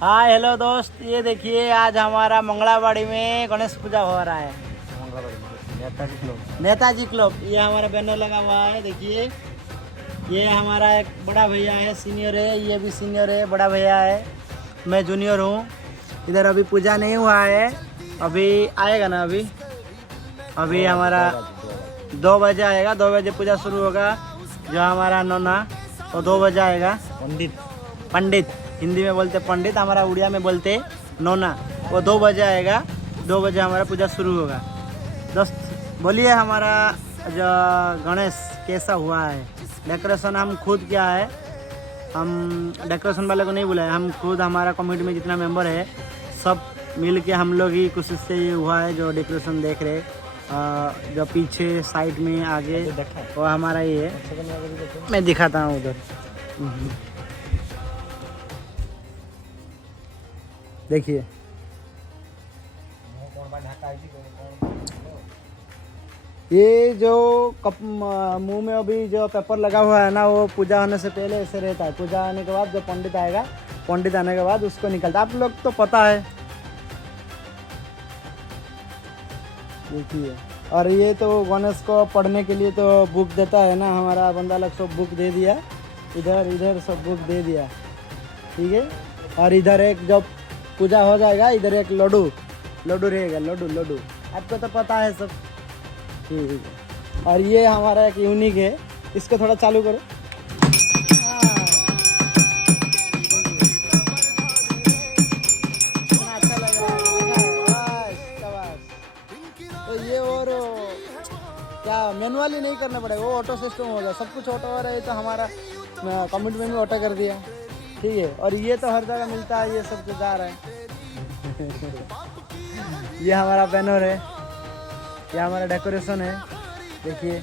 हाँ हेलो दोस्त, ये देखिए आज हमारा मंगलाबाड़ी में गणेश पूजा हो रहा है। नेताजी क्लब ये हमारा बैनर लगा हुआ है। देखिए ये हमारा एक बड़ा भैया है, सीनियर है, ये भी सीनियर है, बड़ा भैया है, मैं जूनियर हूँ। इधर अभी पूजा नहीं हुआ है, अभी आएगा ना। अभी हमारा 2 बजे आएगा, 2 बजे पूजा शुरू होगा। जो हमारा नोना वो 2 बजे आएगा। पंडित हिंदी में बोलते पंडित, हमारा उड़िया में बोलते नोना। वो 2 बजे आएगा, 2 बजे हमारा पूजा शुरू होगा। दोस्त बोलिए हमारा जो गणेश कैसा हुआ है। डेकोरेशन हम खुद किया है, हम डेकोरेशन वाले को नहीं बुलाए, हम खुद हमारा कमेटी में जितना मेंबर है सब मिल के हम लोग ही कोशिश से ये हुआ है। जो डेकोरेशन देख रहे जो पीछे साइड में आगे वो हमारा ही है। मैं दिखाता हूँ उधर, देखिए ये जो मुंह में अभी जो पेपर लगा हुआ है ना, वो पूजा होने से पहले ऐसे रहता है। पूजा आने के बाद जो पंडित आएगा, पंडित आने के बाद उसको निकलता। आप लोग तो पता है, देखिए। और ये तो गणेश को पढ़ने के लिए तो बुक देता है ना, हमारा बंदा लोग सब बुक दे दिया, इधर सब बुक दे दिया, ठीक है। और इधर एक जब पूजा हो जाएगा, इधर एक लड्डू रहेगा, लड्डू आपको तो पता है सब, ठीक है। और ये हमारा एक यूनिक है, इसको थोड़ा चालू करो। अच्छा लग रहा है, तो ये और क्या मैनुअली नहीं करना पड़ेगा, वो ऑटो सिस्टम होगा, सब कुछ ऑटो हो रहा है। तो हमारा कमेटी में भी ऑटो कर दिया, ठीक है। और ये तो हर जगह मिलता है, ये सब कुछ आ रहा है। ये हमारा बैनर है, ये हमारा डेकोरेशन है, देखिए